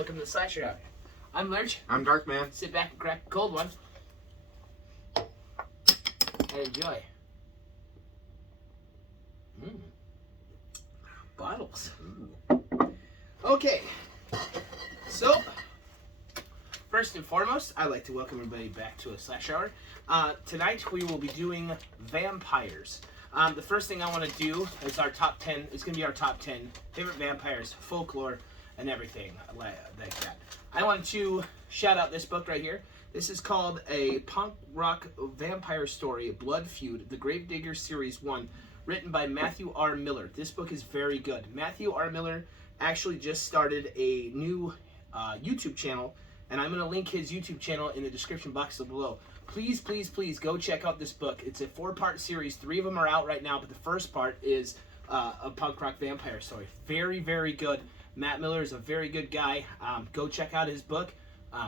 Welcome to the Slasher Hour. I'm Lurch. I'm Darkman. Sit back and crack a cold one. And enjoy. Bottles. Okay. So, first and foremost, I'd like to welcome everybody back to a Slash Hour. Tonight we will be doing vampires. The first thing I want to do is our top 10. It's going to be our top 10 favorite vampires, folklore, and everything like that. I want to shout out this book right here. This is called A Punk Rock Vampire Story, Blood Feud, The Gravedigger Series 1, written by Matthew R. Miller. This book is very good. Matthew R. Miller actually just started a new YouTube channel, and I'm going to link his YouTube channel in the description box below. Please, please, please go check out this book. It's a 4-part series. 3 of them are out right now, but the first part is a punk rock vampire story. Very, very good. Matt Miller is a very good guy. Go check out his book.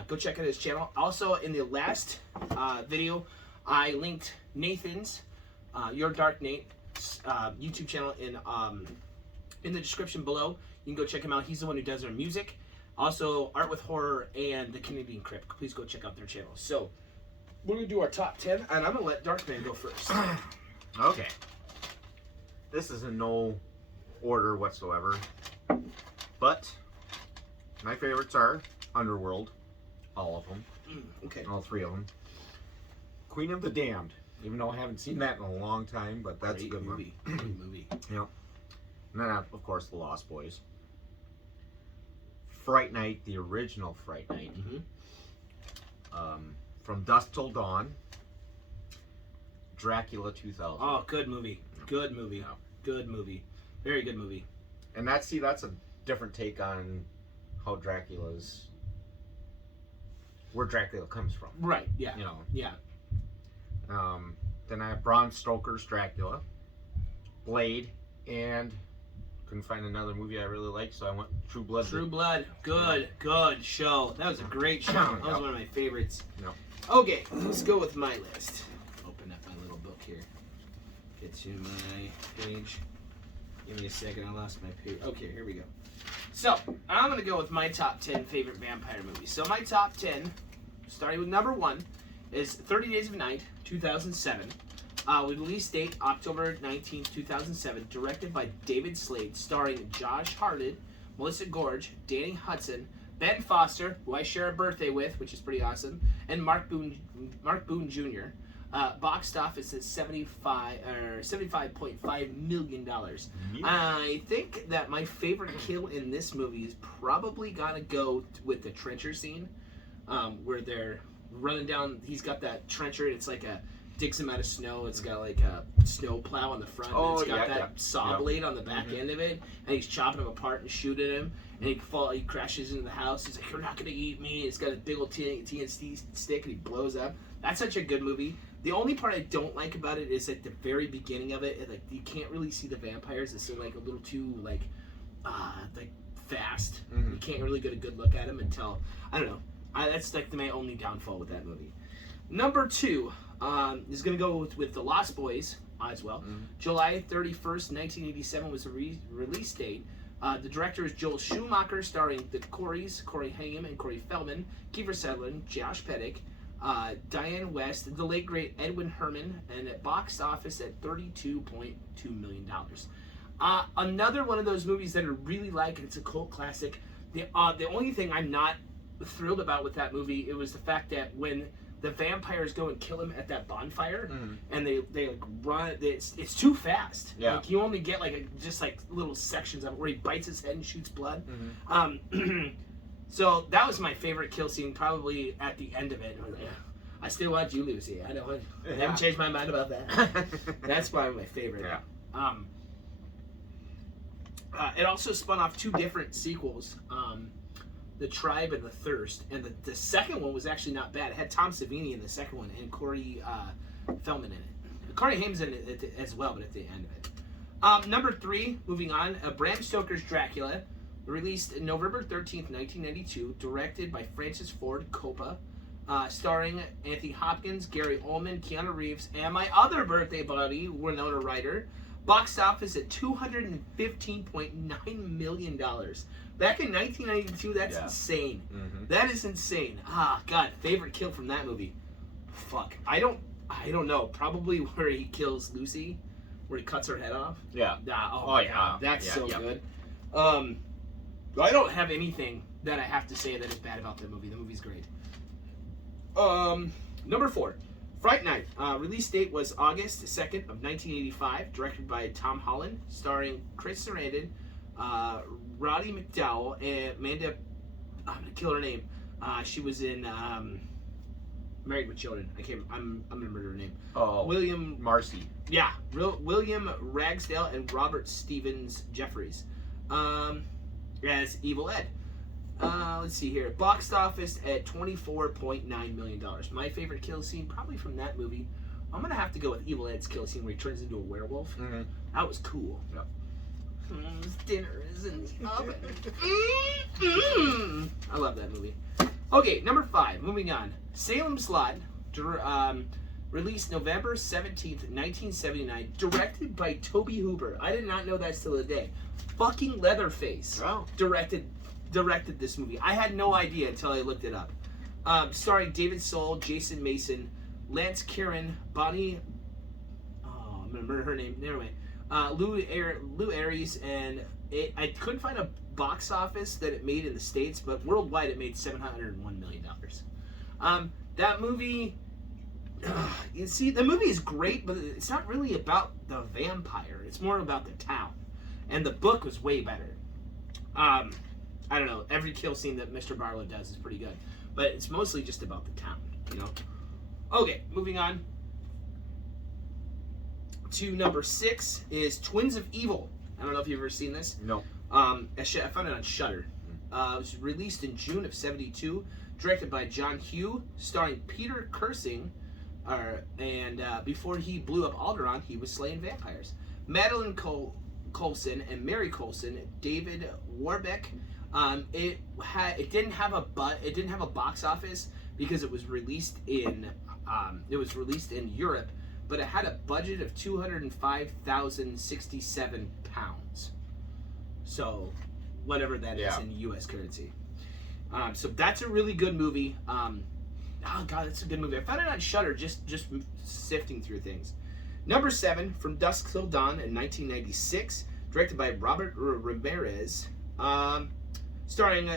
Go check out his channel. Also, in the last video, I linked Nathan's, Your Dark Nate, YouTube channel in the description below. You can go check him out. He's the one who does their music. Also, Art with Horror and the Canadian Crypt. Please go check out their channels. So, we're going to do our top 10, and I'm going to let Darkman go first. Okay. This is in no order whatsoever. But my favorites are Underworld. All of them. Okay. All 3 of them. Queen of the Damned. Even though I haven't seen that in a long time, but that's Great a good movie. one. Great movie. Yep. And then, of course, The Lost Boys. Fright Night, the original Fright Night. From Dusk Till Dawn. Dracula 2000. Oh, good movie. Good movie. Yeah. Good movie. Very good movie. And that's a different take on how Dracula's, where Dracula comes from. Right, yeah. You know. Yeah. Then I have Bram Stoker's Dracula, Blade, and couldn't find another movie I really liked, so I went True Blood. True Blood. Good, good show. That was a great show. That was one of my favorites. Yep. Okay, let's go with my list. Open up my little book here. Get to my page. Give me a second, I lost my page. Okay, here we go. So, I'm going to go with my top 10 favorite vampire movies. So, my top 10, starting with number 1, is 30 Days of Night, 2007. With release date October 19th, 2007. Directed by David Slade, starring Josh Hartnett, Melissa Gorge, Danny Hudson, Ben Foster, who I share a birthday with, which is pretty awesome, and Mark Boone Jr. Box office is $75.5 million. Yeah. I think that my favorite kill in this movie is probably gonna go with the trencher scene, where they're running down. He's got that trencher. It's like digs him out of snow. It's got like a snow plow on the front. Oh, and it's got that saw blade on the back end of it, and he's chopping him apart and shooting him. And he crashes into the house. He's like, "You're not gonna eat me." It's got a big old TNT stick, and he blows up. That's such a good movie. The only part I don't like about it is at the very beginning of it, like you can't really see the vampires. It's like a little too like fast. You can't really get a good look at them until I don't know. That's like my only downfall with that movie. Number 2 is gonna go with The Lost Boys as well. July 31st, 1987 was the release date. The director is Joel Schumacher, starring the Coreys, Corey Haim and Corey Feldman, Kiefer Sutherland, Josh Pettick, Diane West, the late great Edwin Herman, and it boxed office at $32.2 million. Another one of those movies that I really like, and it's a cult classic. The only thing I'm not thrilled about with that movie, it was the fact that when the vampires go and kill him at that bonfire, and they like run. It's too fast. Yeah. Like you only get just little sections of it where he bites his head and shoots blood. So that was my favorite kill scene, probably at the end of it. I was like, I still want you, Lucy. I haven't changed my mind about that. That's probably my favorite. Yeah. It also spun off 2 different sequels. The Tribe and the Thirst, and the second one was actually not bad. It had Tom Savini in the second one and Corey Feldman in it. Corey Haim's in it as well, but at the end of it. Number 3, moving on, Bram Stoker's Dracula, released November 13th, 1992, directed by Francis Ford Coppola, starring Anthony Hopkins, Gary Oldman, Keanu Reeves, and my other birthday buddy, Winona Ryder, Box office at $215.9 million. Back in 1992, that's insane. Mm-hmm. That is insane. Ah, God, favorite kill from that movie. Fuck. I don't know. Probably where he kills Lucy, where he cuts her head off. Yeah. God, that's so good. I don't have anything that I have to say that is bad about that movie. The movie's great. Number 4, Fright Night. Release date was August 2nd of 1985. Directed by Tom Holland, starring Chris Sarandon, Roddy McDowell, and Amanda. I'm gonna kill her name. She was in Married with Children. I'm gonna murder her name. Oh, William Marcy. Yeah, William Ragsdale and Robert Stevens Jeffries, as Evil Ed. Let's see here. Box office at $24.9 million. My favorite kill scene, probably from that movie, I'm gonna have to go with Evil Ed's kill scene where he turns into a werewolf. Mm-hmm. That was cool. Yep. Dinner is in the oven. I love that movie. Okay, number 5. Moving on. Salem Slot. Released November 17th, 1979. Directed by Tobe Hooper. I did not know that till today. Fucking Leatherface. Wow. Directed this movie. I had no idea until I looked it up. Starring David Soul, Jason Mason, Lance Kieran, Bonnie. Oh, I'm gonna murder her name. Never mind. Lou Aries, and I couldn't find a box office that it made in the States, but worldwide it made $701 million. That movie. You see, the movie is great, but it's not really about the vampire. It's more about the town, and the book was way better. I don't know. Every kill scene that Mr. Barlow does is pretty good, but it's mostly just about the town, you know. Okay, moving on to number 6 is Twins of Evil. I don't know if you've ever seen this. No. I found it on Shudder. It was released in June of '72, directed by John Hugh, starring Peter Cushing. And before he blew up Alderaan, he was slaying vampires. Madeline Coulson and Mary Coulson, David Warbeck. It didn't have a box office because it was released in Europe, but it had a budget of £205,067. So whatever that is in U.S. currency. So that's a really good movie. Oh God, that's a good movie. I found it on Shudder, just sifting through things. Number 7, From Dusk Till Dawn in 1996, directed by Robert Ramirez, starring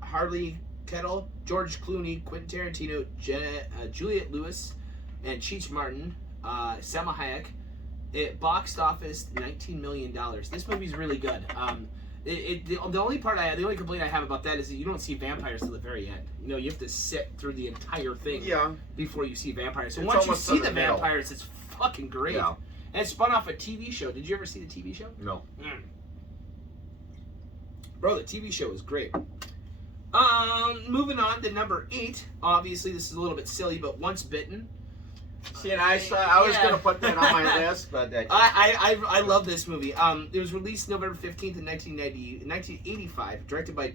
Harley Kettle, George Clooney, Quentin Tarantino, Juliette Lewis, and Cheech Martin, Salma Hayek. It boxed office $19 million. This movie's really good. The only complaint I have about that is that you don't see vampires till the very end. You know, you have to sit through the entire thing before you see vampires. So once you see the vampires, it's fucking great. Yeah. And it's spun off a TV show. Did you ever see the TV show? No. Bro, the TV show was great. Moving on to number 8. Obviously, this is a little bit silly, but Once Bitten. See, and I was going to put that on my list, but I love this movie. It was released November 15th in 1985, directed by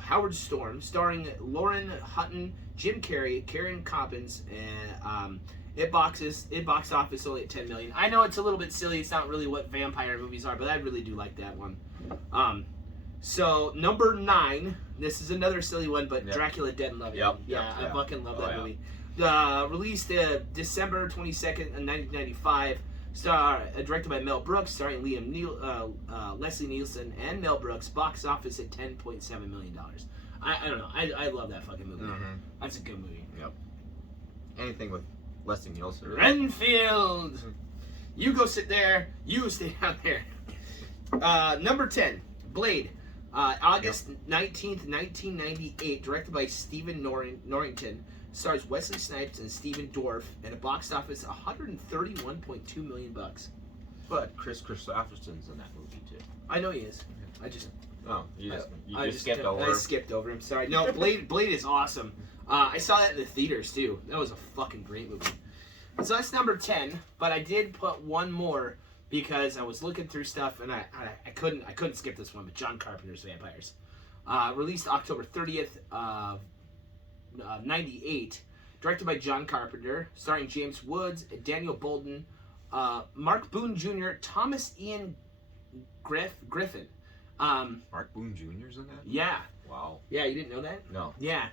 Howard Storm, starring Lauren Hutton, Jim Carrey, Karen Coppins, and it boxed office only at $10 million. I know it's a little bit silly. It's not really what vampire movies are, but I really do like that one. So number 9. This is another silly one, but Dracula Dead and Loving. I fucking love that movie. Released December 22nd, 1995. Directed by Mel Brooks, starring Leslie Nielsen and Mel Brooks. Box office at $10.7 million. I don't know. I love that fucking movie. Mm-hmm. That's a good movie. Yep. Anything with Leslie Nielsen. Renfield! You go sit there. You stay down there. Number 10, Blade. August 19th, 1998. Directed by Stephen Norrington. Stars Wesley Snipes and Stephen Dorff, and a box office $131.2 million. But Chris Christopherson's in that movie too. I know he is. I just skipped over him. I skipped over him. Sorry. No, Blade is awesome. I saw that in the theaters too. That was a fucking great movie. So that's number 10. But I did put one more because I was looking through stuff and I couldn't skip this one. But John Carpenter's Vampires, released October 30th. 98, directed by John Carpenter, starring James Woods, Daniel Bolton, Mark Boone Jr., Thomas Ian Griffin. Mark Boone Jr.'s in that? Yeah. Wow. Yeah, you didn't know that? No. Yeah.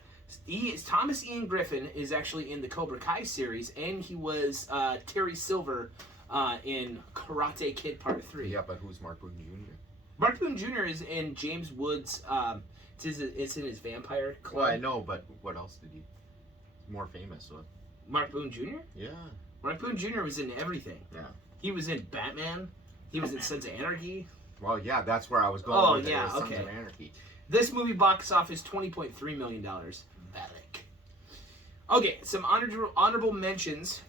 Thomas Ian Griffin is actually in the Cobra Kai series, and he was Terry Silver in Karate Kid Part 3. Yeah, but who's Mark Boone Jr.? Mark Boone Jr. is in James Woods', it's in his Vampire Club. Well, I know, but what else did he... More famous, so... Mark Boone Jr.? Yeah. Mark Boone Jr. was in everything. Yeah. He was in Batman. He was in Sons of Anarchy. Well, yeah, that's where I was going with it. Yeah, Sons okay. of Anarchy. This movie box office $20.3 million. Valak. Okay, some honorable mentions.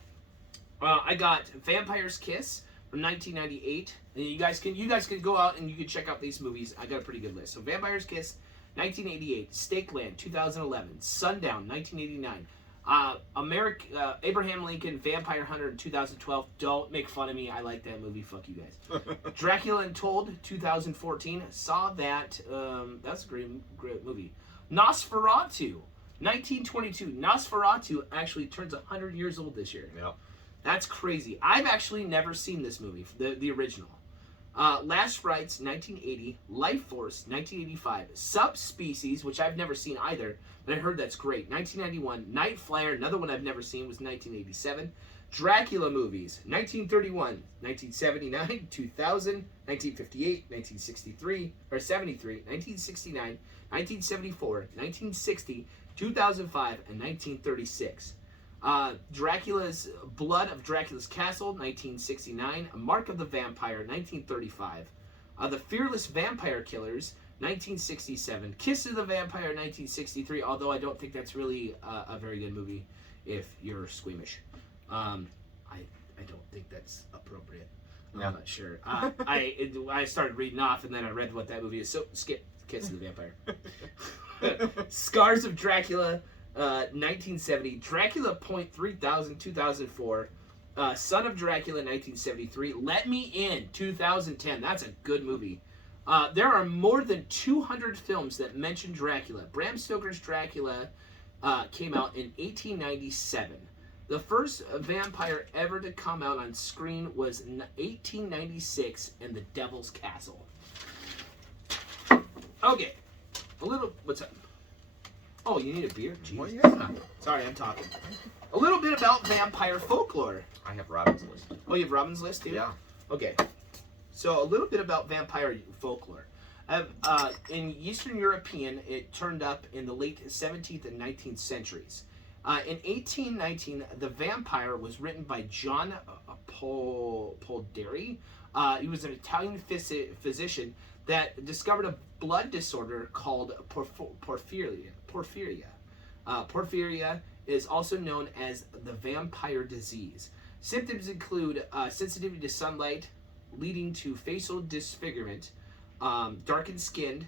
I got Vampire's Kiss from 1998. And you guys can go out and you can check out these movies. I got a pretty good list. So Vampire's Kiss, 1988. Stakeland, 2011. Sundown, 1989. Abraham Lincoln, Vampire Hunter in 2012. Don't make fun of me. I like that movie. Fuck you guys. Dracula Untold, 2014. Saw that. That's a great movie. Nosferatu, 1922. Nosferatu actually turns 100 years old this year. Yep. That's crazy. I've actually never seen this movie, the original. Last Rites, 1980. Life Force, 1985. Subspecies, which I've never seen either, but I heard that's great. 1991. Night Flyer, another one I've never seen, was 1987. Dracula movies, 1931, 1979, 2000, 1958, 1963, or 73, 1969, 1974, 1960, 2005, and 1936. Dracula's Blood of Dracula's Castle, 1969. Mark of the Vampire, 1935. The Fearless Vampire Killers, 1967. Kiss of the Vampire, 1963. Although I don't think that's really a very good movie if you're squeamish. I don't think that's appropriate. Yeah. I'm not sure. I started reading off and then I read what that movie is. So skip Kiss of the Vampire. Scars of Dracula. 1970, Dracula Point 3000, 2004, Son of Dracula, 1973, Let Me In, 2010. That's a good movie. There are more than 200 films that mention Dracula. Bram Stoker's Dracula came out in 1897. The first vampire ever to come out on screen was 1896 in The Devil's Castle. Okay, what's up? Oh, you need a beer? Jeez. Well, yeah. Sorry, I'm talking. A little bit about vampire folklore. I have Robin's list. Oh, you have Robin's list too? Yeah. Okay. So a little bit about vampire folklore. In Eastern European, it turned up in the late 17th and 19th centuries. In 1819, The Vampire was written by John Polderi. He was an Italian physician that discovered a blood disorder called porphyria. Porphyria is also known as the vampire disease. Symptoms include sensitivity to sunlight, leading to facial disfigurement, darkened skin,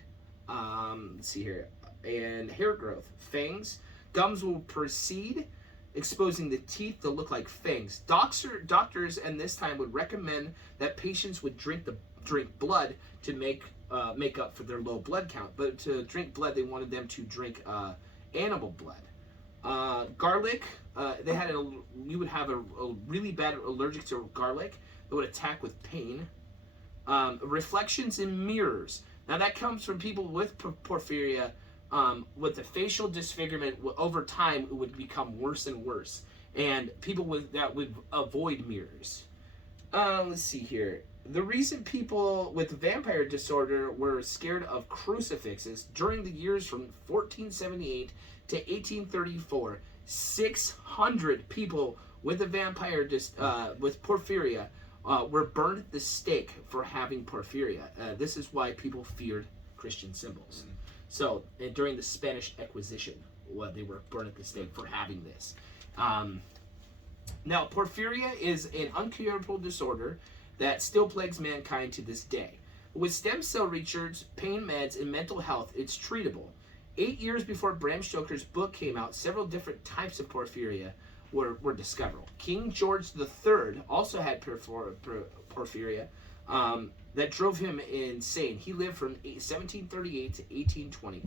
let's see here, and hair growth. Fangs. Gums will proceed, exposing the teeth to look like fangs. Doctors in this time would recommend that patients would drink blood to make up for their low blood count. But to drink blood, they wanted them to drink animal blood. Garlic. You would have a really bad allergic to garlic that would attack with pain. Reflections in mirrors. Now that comes from people with porphyria. With the facial disfigurement, over time it would become worse and worse, and people that would avoid mirrors. Let's see here. The reason people with vampire disorder were scared of crucifixes during the years from 1478 to 1834, 600 people with a vampire with porphyria were burned at the stake for having porphyria. This is why people feared Christian symbols. So during the Spanish Inquisition, they were burned at the stake for having this. Now, porphyria is an incurable disorder that still plagues mankind to this day. With stem cell research, pain meds, and mental health, it's treatable. 8 years before Bram Stoker's book came out, several different types of porphyria were discovered. King George III also had porphyria that drove him insane. He lived from 1738 to 1820.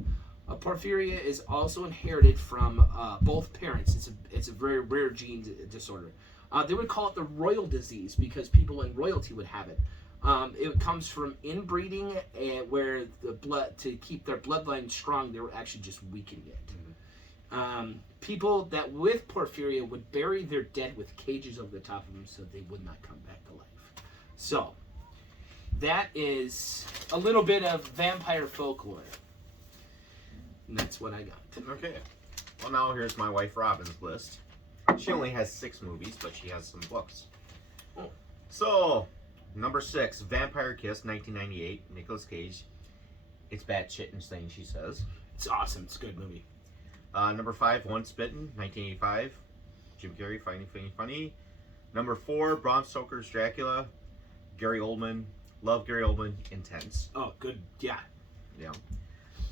Porphyria is also inherited from both parents. It's a very rare gene disorder. They would call it the royal disease because people in royalty would have it. It comes from inbreeding, and where the blood, to keep their bloodline strong, they were actually just weakening it. People that with porphyria would bury their dead with cages over the top of them so they would not come back to life. So, that is a little bit of vampire folklore. And that's what I got. Okay. Well, now here's my wife Robin's list. She only has 6 movies, but she has some books. Oh. So, number 6, Vampire Kiss, 1998, Nicolas Cage. It's batshit insane, she says. It's awesome. It's a good movie. Number 5, Once Bitten, 1985. Jim Carrey, funny. Number 4, Bram Stoker's Dracula. Gary Oldman. Love Gary Oldman. Intense. Oh, good. Yeah. Yeah.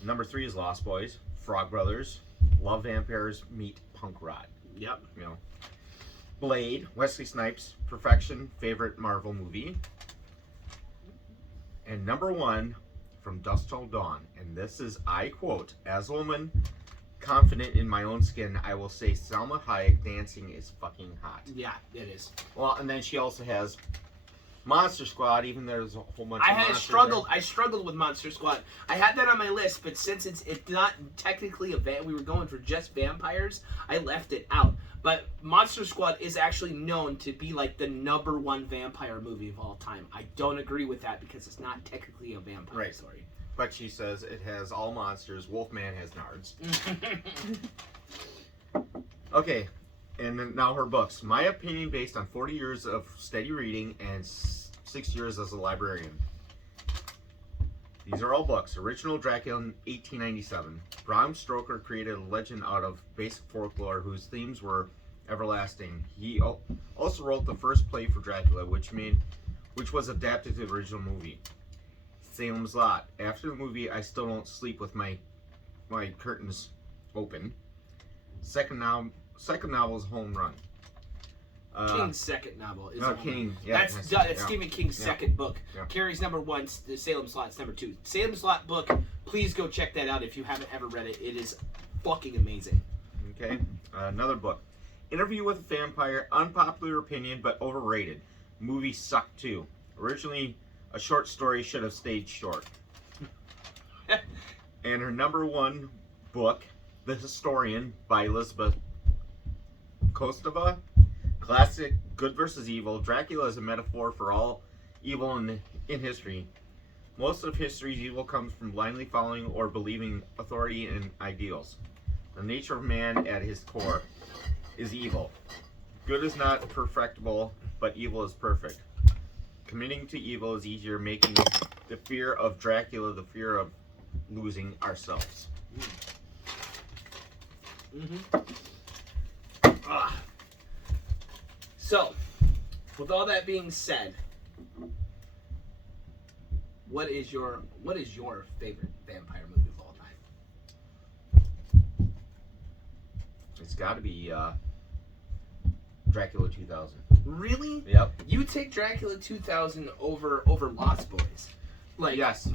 Number 3 is Lost Boys. Frog Brothers. Love vampires. Meet punk rock. Yep. You know. Blade. Wesley Snipes. Perfection. Favorite Marvel movie. And number 1, From Dusk Till Dawn. And this is, I quote, as a woman confident in my own skin, I will say Salma Hayek dancing is fucking hot. Yeah, it is. Well, and then she also has Monster Squad, even though there's a whole bunch of monsters I struggled with Monster Squad. I had that on my list, but since it's not technically we were going for just vampires, I left it out. But Monster Squad is actually known to be like the number 1 vampire movie of all time. I don't agree with that because it's not technically a vampire story. But she says it has all monsters. Wolfman has nards. Okay, and then now her books. My opinion based on 40 years of steady reading and 6 years as a librarian. These are all books. Original Dracula in 1897. Bram Stoker created a legend out of basic folklore whose themes were everlasting. He also wrote the first play for Dracula, which was adapted to the original movie. Salem's Lot. After the movie, I still don't sleep with my curtains open. Second novel is Home Run. King's second novel is King. Yeah, that's Stephen King's second book. Yeah. Carrie's number 1. The Salem's Lot's number 2. Salem's Lot book. Please go check that out if you haven't ever read it. It is fucking amazing. Okay, another book. Interview with a Vampire. Unpopular opinion, but overrated. Movie sucked too. Originally a short story, should have stayed short. And her number 1 book, The Historian by Elizabeth Kostova. Classic, good versus evil. Dracula is a metaphor for all evil in history. Most of history's evil comes from blindly following or believing authority and ideals. The nature of man at his core is evil. Good is not perfectible, but evil is perfect. Committing to evil is easier, making the fear of Dracula the fear of losing ourselves. So, with all that being said, what is your favorite vampire movie of all time? It's got to be Dracula 2000. Really? Yep. You take Dracula 2000 over Lost Boys? Like, yes.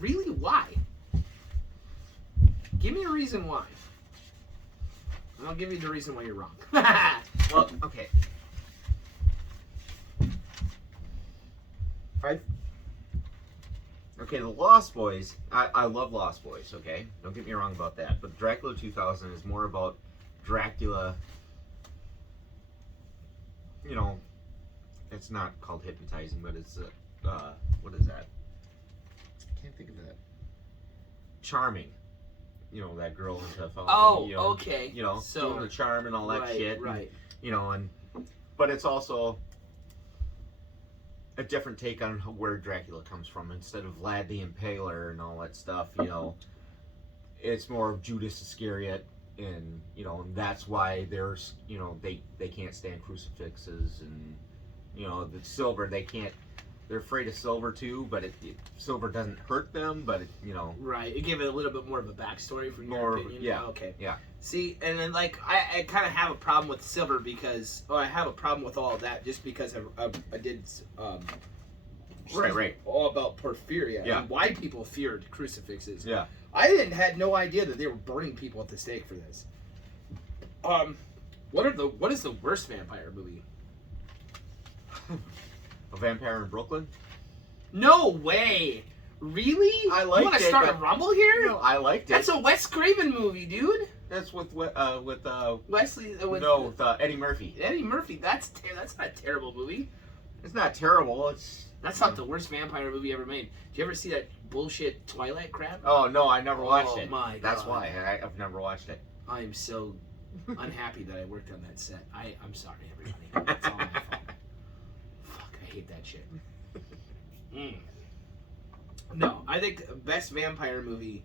Really? Why? Give me a reason why. And I'll give you the reason why you're wrong. Well, okay. Okay, the Lost Boys, I love Lost Boys, okay? Don't get me wrong about that. But Dracula 2000 is more about Dracula, you know, it's not called hypnotizing, but it's, what is that? I can't think of that. Charming. You know, that girl into okay. You know, so, doing the charm and all that shit. Right. And, you know, but it's also a different take on where Dracula comes from. Instead of Vlad the Impaler and all that stuff, you know, it's more of Judas Iscariot, and, you know, and that's why there's, you know, they can't stand crucifixes, and, you know, the silver, they're afraid of silver too, but silver doesn't hurt them, but you know. Right, it gave it a little bit more of a backstory from your opinion. Yeah. Okay. Yeah. See, and then like I kind of have a problem with silver because, I have a problem with all of that just because I did right all about porphyria and why people feared crucifixes. Yeah. I had no idea that they were burning people at the stake for this. What is the worst vampire movie? A Vampire in Brooklyn? No way. Really? I You liked want to it, start a but- rumble here? No, I liked it. That's a Wes Craven movie, dude. That's with Wesley. With Eddie Murphy. Eddie Murphy. That's not a terrible movie. It's not terrible. It's That's not the worst vampire movie ever made. Did you ever see that bullshit Twilight crap? Oh no, I never watched it. My That's God. why I've never watched it. I am so unhappy that I worked on that set. I'm sorry, everybody. It's all my fault. Fuck, I hate that shit. No, I think the best vampire movie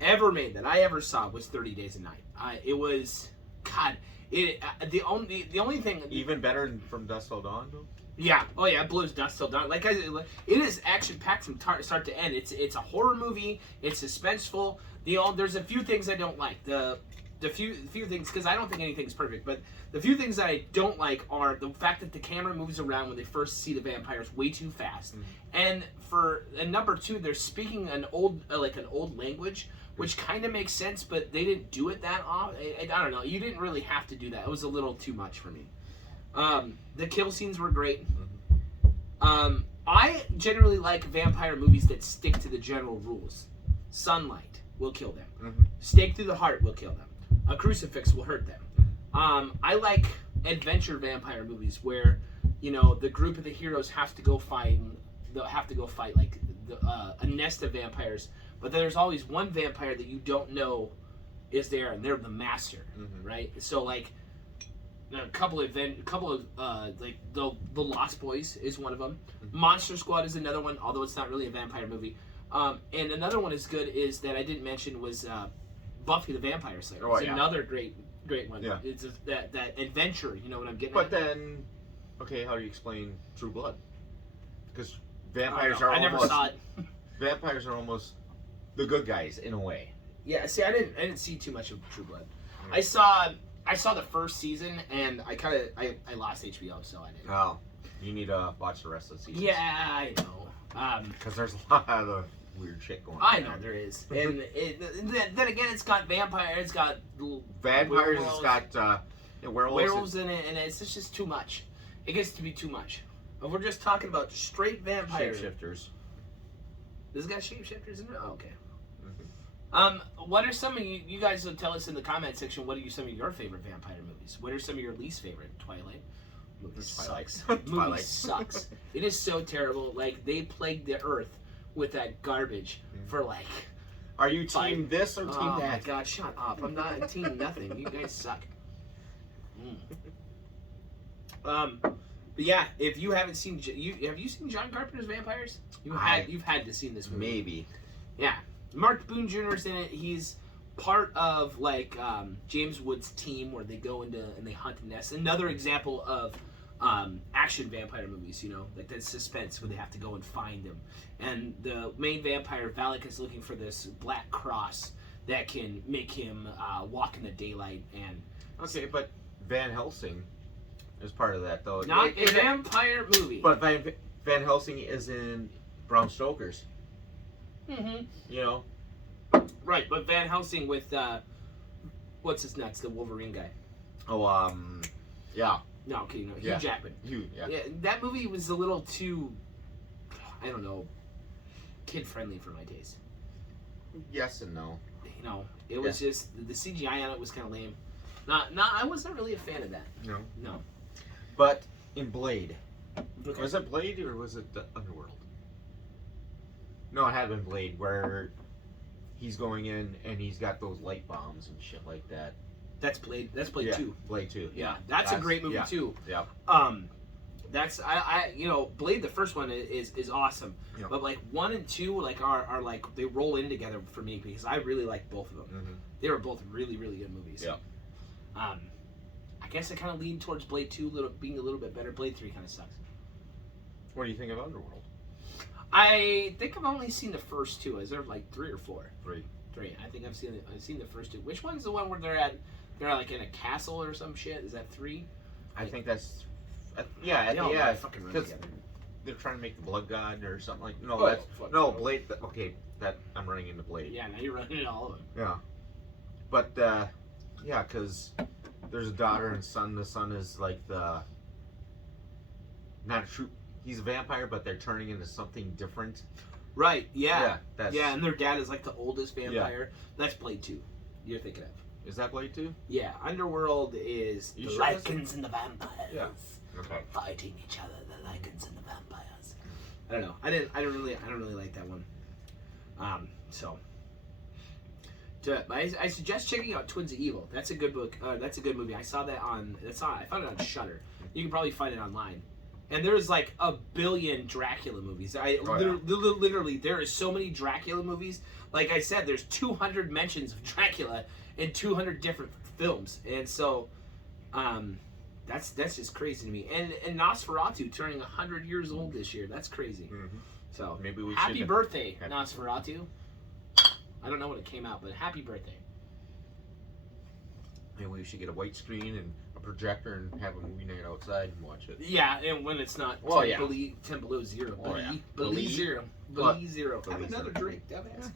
ever made that I ever saw was 30 Days a Night. It was, God, the only thing. Even better than From Dusk Till Dawn, though? Yeah. Oh yeah, Blues Dust Till Dawn. Like it is action packed from start to end. It's a horror movie. It's suspenseful. There's a few things I don't like. The few things, because I don't think anything's perfect, but the few things that I don't like are the fact that the camera moves around when they first see the vampires way too fast, and number two, they're speaking an old language, which kind of makes sense, but they didn't do it that often. I don't know. You didn't really have to do that. It was a little too much for me. The kill scenes were great. I generally like vampire movies that stick to the general rules. Sunlight will kill them. Stake through the heart will kill them. A crucifix will hurt them. I like adventure vampire movies where, the group of the heroes have to go fight like a nest of vampires, but there's always one vampire that you don't know is there, and they're the master, right? So like a couple of like the Lost Boys is one of them. Monster Squad is another one, although it's not really a vampire movie. And another one is good is that I didn't mention was Buffy the Vampire Slayer. It's another great one. Yeah. It's that adventure. You know what I'm getting But at? then, okay, how do you explain True Blood? Because vampires are I never saw it. Vampires are almost the good guys in a way. Yeah, see, I didn't see too much of True Blood. I saw the first season, and I lost HBO, so I didn't. Oh, you need to watch the rest of the season. Yeah, I know. Because there's a lot of weird shit going on. I know there is, and then again, it's got vampires, it's got vampires, it's got werewolves in it, and it's just too much. It gets to be too much. If we're just talking about straight vampires, shapeshifters. This got shapeshifters in it. Oh, okay. What are some of you guys will tell us in the comment section? What are some of your favorite vampire movies? What are some of your least favorite? Twilight. Movie sucks. Movie sucks. It is so terrible. Like they plagued the earth with that garbage for like. Are you team this or team that? Oh that? my god! Shut up! I'm not team nothing. You guys suck. But yeah, if you haven't seen, have you seen John Carpenter's Vampires? You've had to seen this movie. Maybe. Yeah, Mark Boone Jr. is in it. He's part of like James Wood's team where they go into and they hunt the nest. Another example of action vampire movies, like that suspense where they have to go and find him. And the main vampire, Valak, is looking for this black cross that can make him walk in the daylight. And okay, but Van Helsing is part of that, though. Not a vampire movie. But Van Helsing is in Bram Stoker's. Right, but Van Helsing with what's his nuts, the Wolverine guy. Oh, yeah. No, okay, Hugh Jackman. Yeah, that movie was a little too, I don't know, kid-friendly for my taste. Yes and no. It was just the CGI on it was kind of lame. I wasn't really a fan of that. No. But in Blade, was it Blade or was it the Underworld? No, it had been Blade, where he's going in and he's got those light bombs and shit like that. That's Blade. That's Blade 2. Blade 2. Yeah, that's a great movie too. Yeah. That's Blade, the first one is awesome. Yeah. But like 1 and 2 are like they roll in together for me because I really like both of them. They were both really, really good movies. Yeah. I guess I kind of lean towards Blade 2 being a little bit better. Blade 3 kind of sucks. What do you think of Underworld? I think I've only seen the first 2. Is there like 3 or 4? 3. I think I've seen the first 2. Which one's the one where they're like in a castle or some shit? Is that 3? I think that's fucking because they're trying to make the Blood God or something like. No, Blade. Okay, that I'm running into Blade. Yeah, now you're running into all of them. Yeah, but because there's a daughter and son. The son is like the not a true. He's a vampire, but they're turning into something different. Right, yeah. That's, Yeah, and their dad is like the oldest vampire. That's Blade 2 you're thinking of. Is that Blade 2? Yeah, Underworld is You the sure Lycans and the vampires. Yeah. Okay. Fighting each other, the Lycans and the vampires. I don't know. I don't really like that one. I suggest checking out Twins of Evil. That's a good book. That's a good movie. I saw that I found it on Shudder. You can probably find it online. And there's like a billion Dracula movies. Literally, there is so many Dracula movies. Like I said, there's 200 mentions of Dracula in 200 different films, and so, that's just crazy to me. And Nosferatu turning 100 years old this year. That's crazy. Mm-hmm. So maybe we happy should birthday, Nosferatu. I don't know when it came out, but happy birthday. Maybe we should get a white screen and a projector and have a movie night outside and watch it. Yeah, and when it's not 10 below zero. Below zero. Have another drink, dumbass.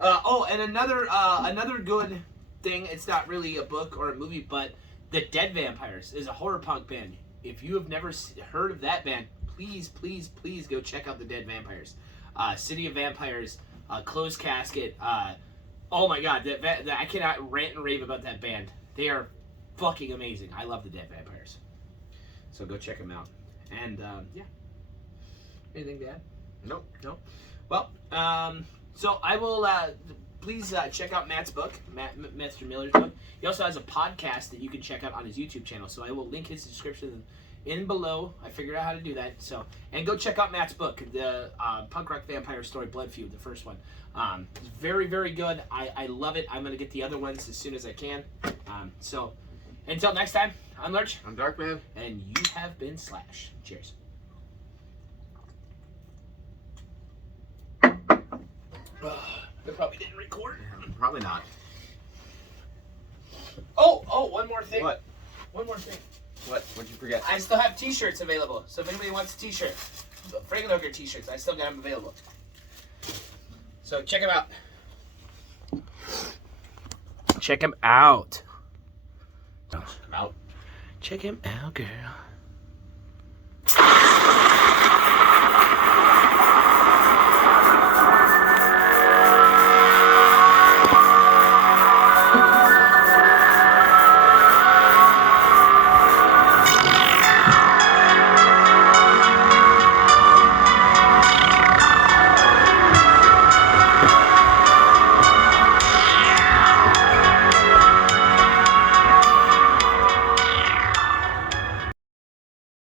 And another good thing, it's not really a book or a movie, but The Dead Vampires is a horror punk band. If you have never heard of that band, please go check out The Dead Vampires. City of Vampires, Closed Casket. Oh my god, I cannot rant and rave about that band. They are fucking amazing. I love The Dead Vampires. So go check them out. And yeah. Anything to add? Nope. No? Well, so I will, please check out Matt's book, Mr. Miller's book. He also has a podcast that you can check out on his YouTube channel. So I will link his description in below. I figured out how to do that. So, and go check out Matt's book, the Punk Rock Vampire Story Blood Feud, the first one. It's very, very good. I love it. I'm going to get the other ones as soon as I can. So, until next time, I'm Lurch. I'm Darkman. And you have been Slash. Cheers. They probably didn't record. Probably not. Oh, one more thing. What? One more thing. What'd you forget? I still have t-shirts available. So if anybody wants a t-shirt, Frankenhooker t-shirts, I still got them available. So check them out. Check them out. Check them out. Check him out, girl.